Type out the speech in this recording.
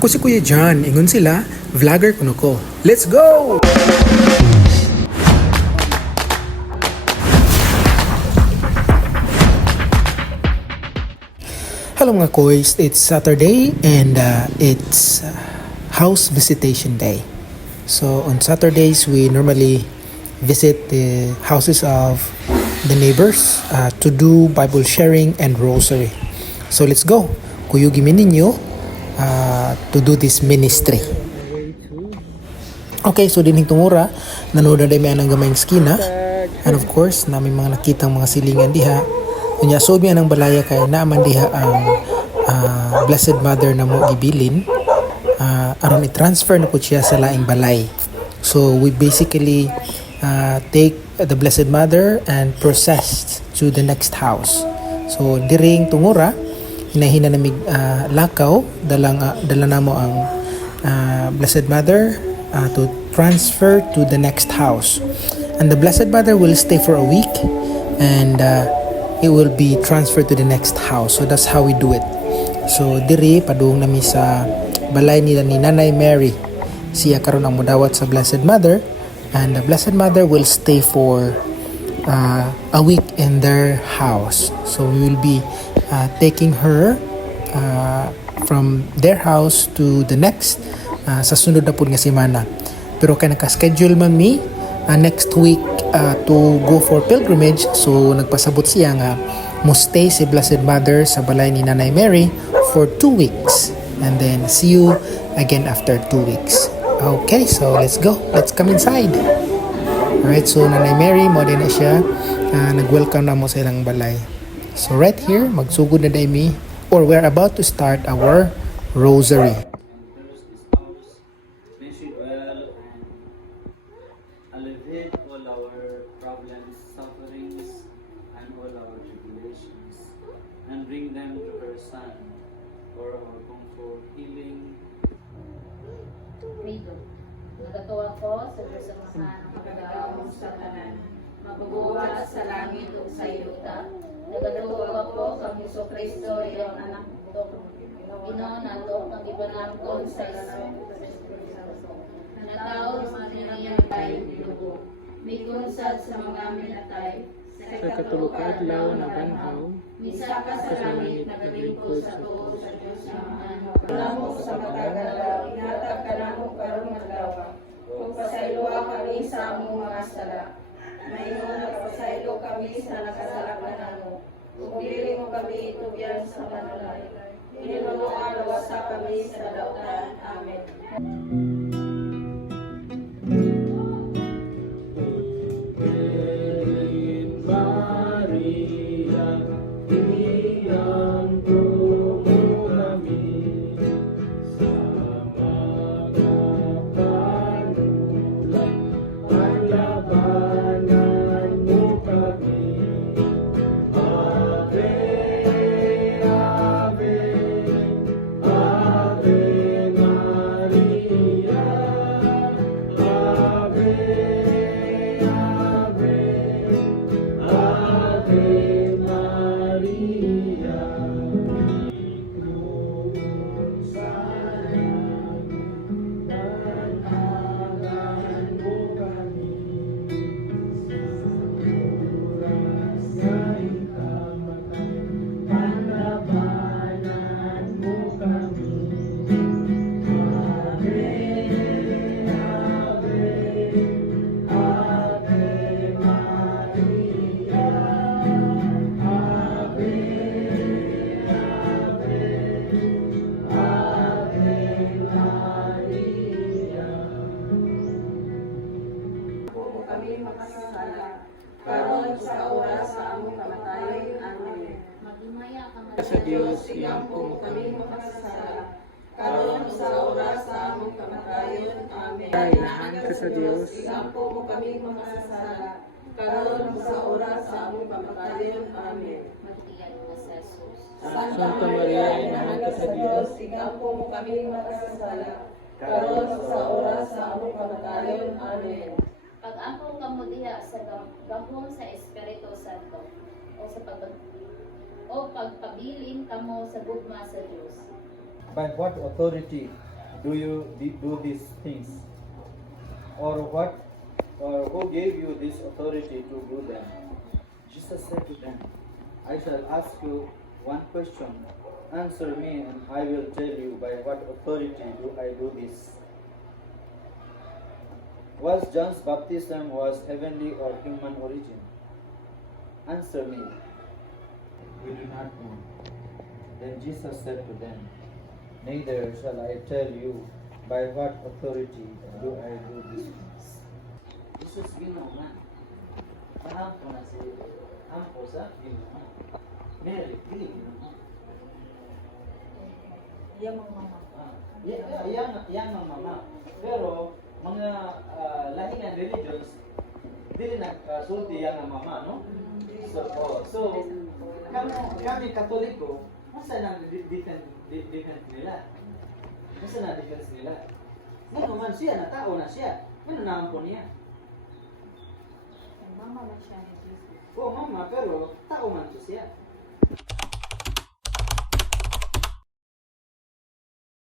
Ako si Kuya John, ingon sila, vlogger kuno ko. Let's go! Hello mga koys, it's Saturday and it's house visitation day. So on Saturdays, we normally visit the houses of the neighbors to do Bible sharing and rosary. So let's go. Kuyugi ninyo to do this ministry. Okay, so dining tungura, nanood na dami anang gamayng skina. And of course, namin mga nakitang mga silingan diha. Unya so biya ng balaya kay naaman diha ang Blessed Mother na mo gibilin. Aron i-transfer na po siya sa laing balay. So we basically take the Blessed Mother and process to the next house. So diring tungura, hinahina namig lakaw, dala namo ang Blessed Mother to transfer to the next house. And the Blessed Mother will stay for a week and it will be transferred to the next house. So that's how we do it. So diri padung nami sa balay nila ni Nanay Mary. Siya karon ang mudawat sa Blessed Mother, and the Blessed Mother will stay for a week in their house. So we will be taking her from their house to the next sa sunod na pud nga semana. Pero kay naka-schedule man mi next week to go for pilgrimage, so nagpasabot siya nga mo stay si Blessed Mother sa balay ni Nanay Mary for 2 weeks and then see you again after 2 weeks. Okay, so let's go. Let's come inside. Alright, so Nanay Mary mo din na siya nag-welcome na mo sa ilang balay. So right here, magsugod na mi, or we're about to start our rosary. Alleviate all our problems, sufferings, and all our tribulations, and bring them to her Son, for our comfort, healing. Credo. Nagatuwa ko sa Diyos Amahan ang kagawang sa tanan, mabubuhat sa langit o sa yuta. Nagatuwa ko sa Hesus Kristo, iyong anak ko. Ginoo nato, ang ibanangkon sa isang natao sa niyang tayo binugo. May kunsad sa mga minatay, sa katulukad law na banhaw, misaka sa langit, nagalingko sa tuo sa Diyos na Amahan. Kalamo sa matagalaw, inatag ka namo karong adlaw. Kung pasayloa kami sa among mga sala, mayroon na pasaylo kami sa nakasalaklan namo. Kung dili mo kami itubyan sa manulay, ininunuan wasa kami sa dautan. Amen. Sa Diyos, iyang po kami makasasala. Karon sa oras sa among kamatayon. Amen. Kailangan ka sa Diyos, iyang po kami makasasala. Karon sa oras sa among kamatayon. Amen. Magtiyan mo sa Jesus. Santa Maria, inahan ka sa Diyos, iyang po kami makasasala. Karon sa oras sa among kamatayon. Amen. Pag-ako kamo diha sa gahom sa Espiritu Santo o pagpabilin kamo sa gugma sa Diyos. By what authority do you do these things? Or what? Or who gave you this authority to do them? Jesus said to them, I shall ask you one question. Answer me, and I will tell you by what authority do I do this. Was John's baptism was heavenly or human origin? Answer me. We do not know. Then Jesus said to them, neither shall I tell you by what authority do I do these things. Jesus ginawa. Mahampo na si Ampo sa ginawa. Mary, dili ginawa. Iya mga mama. Yang ang mama. Pero mga lahingan religions dili nagsulti yang ang mama, no? So kami Katoliko, masa nang defense nila? Masa na defense nila? Ngayon man siya, natao na siya. Ano naman po niya? Mama man siya ni Jesus. Oo, mama, pero tao man siya.